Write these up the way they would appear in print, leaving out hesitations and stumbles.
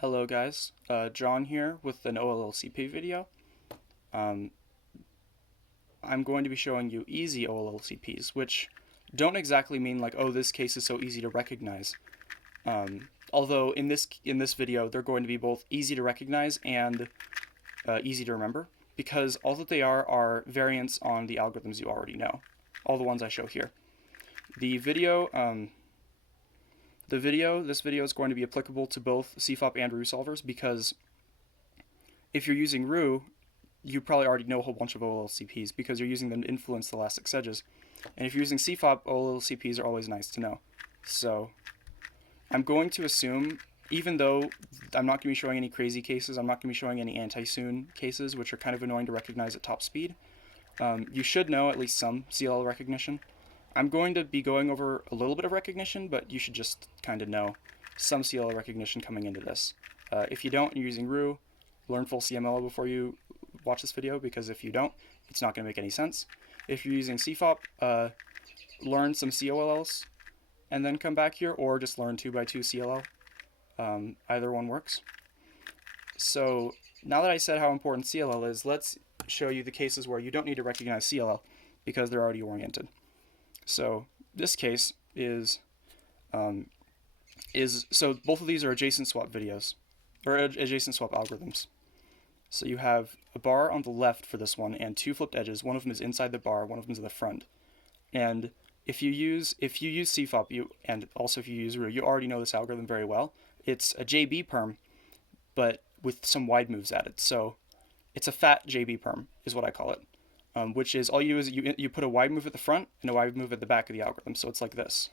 Hello guys, John here with an ollcp video. Um, I'm going to be showing you easy ollcps, which don't exactly mean like, oh, this case is so easy to recognize. Although in this video, they're going to be both easy to recognize and easy to remember, because all that they are variants on the algorithms you already know, all the ones I show here. This video is going to be applicable to both CFOP and Roux solvers, because if you're using Roux, you probably already know a whole bunch of ollcps because you're using them to influence the last 6 edges. And if you're using CFOP, ollcps are always nice to know. So I'm going to assume, even though I'm not going to be showing any crazy cases, I'm not going to be showing any anti-soon cases, which are kind of annoying to recognize at top speed. You should know at least some CLL recognition. I'm going to be going over a little bit of recognition, but you should just kind of know some CLL recognition coming into this. If you don't, and you're using Roux, learn full CML before you watch this video, because if you don't, it's not going to make any sense. If you're using CFOP, learn some COLLs and then come back here, or just learn 2x2 CLL. Either one works. So now that I said how important CLL is, let's show you the cases where you don't need to recognize CLL because they're already oriented. So this case is so both of these are adjacent swap videos, or adjacent swap algorithms. So you have a bar on the left for this one and 2 flipped edges. One of them is inside the bar, one of them is in the front. And if you use CFOP, and also if you use Roux, you already know this algorithm very well. It's a JB perm, but with some wide moves added. So it's a fat JB perm is what I call it, which is all you do is you put a wide move at the front and a wide move at the back of the algorithm. So it's like this.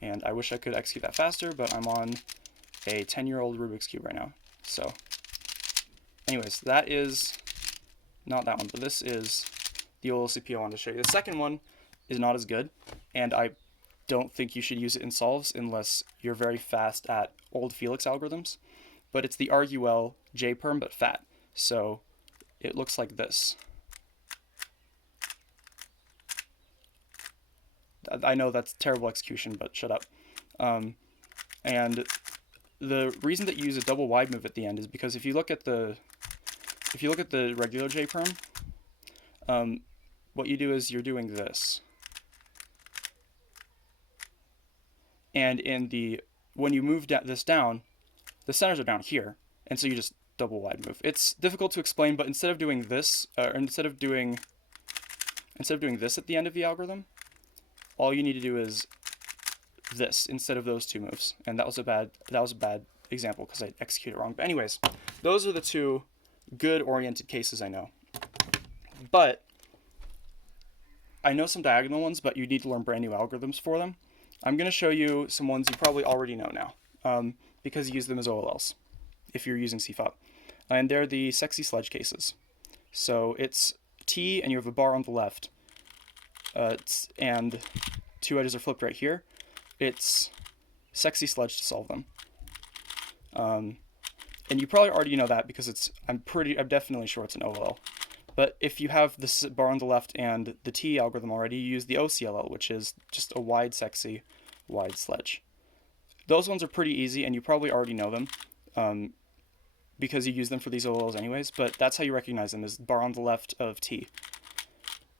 And I wish I could execute that faster, but I'm on a 10-year-old Rubik's Cube right now. So anyways, that is not that one, but this is the ollcp I wanted to show you. The second one is not as good, and I don't think you should use it in solves unless you're very fast at old Felix algorithms. But it's the arguel J-perm, but fat. So it looks like this. I know that's terrible execution, but shut up. And the reason that you use a double wide move at the end is because if you look at the regular J perm, what you do is you're doing this. And when you move this down, the centers are down here, and so you just double wide move. It's difficult to explain, but instead of doing this, or instead of doing this at the end of the algorithm, all you need to do is this instead of those 2 moves. And that was a bad example because I executed it wrong. But anyways, those are the 2 good oriented cases I know. But I know some diagonal ones, but you need to learn brand new algorithms for them. I'm going to show you some ones you probably already know now, because you use them as OLLs if you're using CFOP. And they're the sexy sledge cases. So it's T and you have a bar on the left, and 2 edges are flipped right here. It's sexy sledge to solve them. And you probably already know that because I'm definitely sure it's an OLL. But if you have this bar on the left and the T algorithm already, you use the OCLL, which is just a wide, sexy, wide sledge. Those ones are pretty easy, and you probably already know them because you use them for these OLLs anyways, but that's how you recognize them, is bar on the left of T.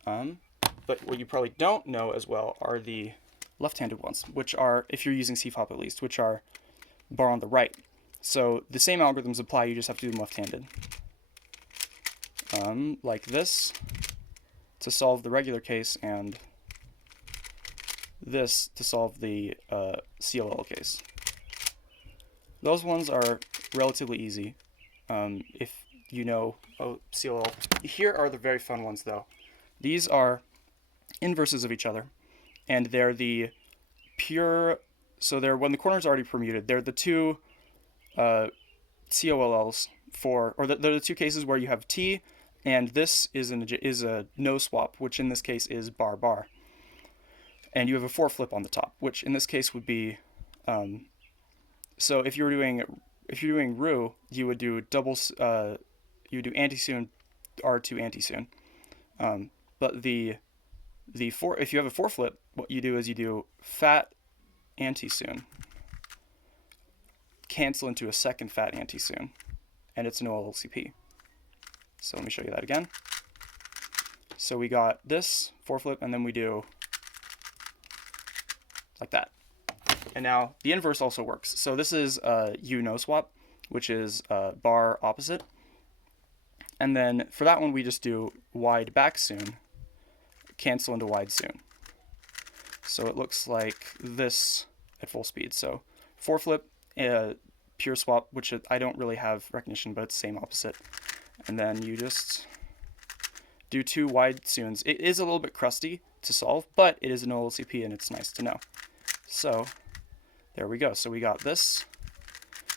But what you probably don't know as well are the left-handed ones, which are, if you're using CFOP at least, which are bar on the right. So the same algorithms apply, you just have to do them left-handed. Like this to solve the regular case, and this to solve the CLL case. Those ones are relatively easy if you know CLL. Here are the very fun ones though. These are inverses of each other, and they're the pure, so they're when the corner is already permuted, they're the 2 COLLs they're the 2 cases where you have T, and this is a no swap, which in this case is bar bar, and you have a 4 flip on the top, which in this case would be so if you're doing Roux, you would do you would do anti-soon R2 anti-soon, but the If you have a 4-flip, what you do is you do fat anti-soon, cancel into a second fat anti-soon, and it's an ollcp. So let me show you that again. So we got this 4-flip, and then we do like that. And now the inverse also works. So this is no swap, which is bar opposite. And then for that one, we just do wide back soon, cancel into wide soon. So it looks like this at full speed. So 4-flip, pure swap, which I don't really have recognition, but it's same opposite. And then you just do 2 wide soons. It is a little bit crusty to solve, but it is an ollcp and it's nice to know. So there we go. So we got this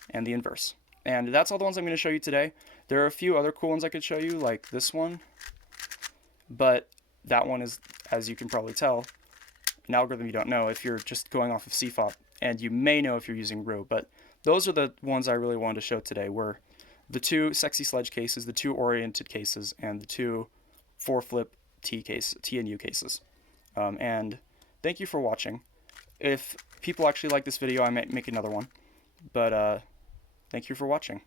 and the inverse. And that's all the ones I'm going to show you today. There are a few other cool ones I could show you, like this one. But that one is, as you can probably tell, an algorithm you don't know if you're just going off of CFOP. And you may know if you're using Roux. But those are the ones I really wanted to show today, were the 2 sexy sledge cases, the 2 oriented cases, and the 2 4-flip T and U cases. And thank you for watching. If people actually like this video, I might make another one. But thank you for watching.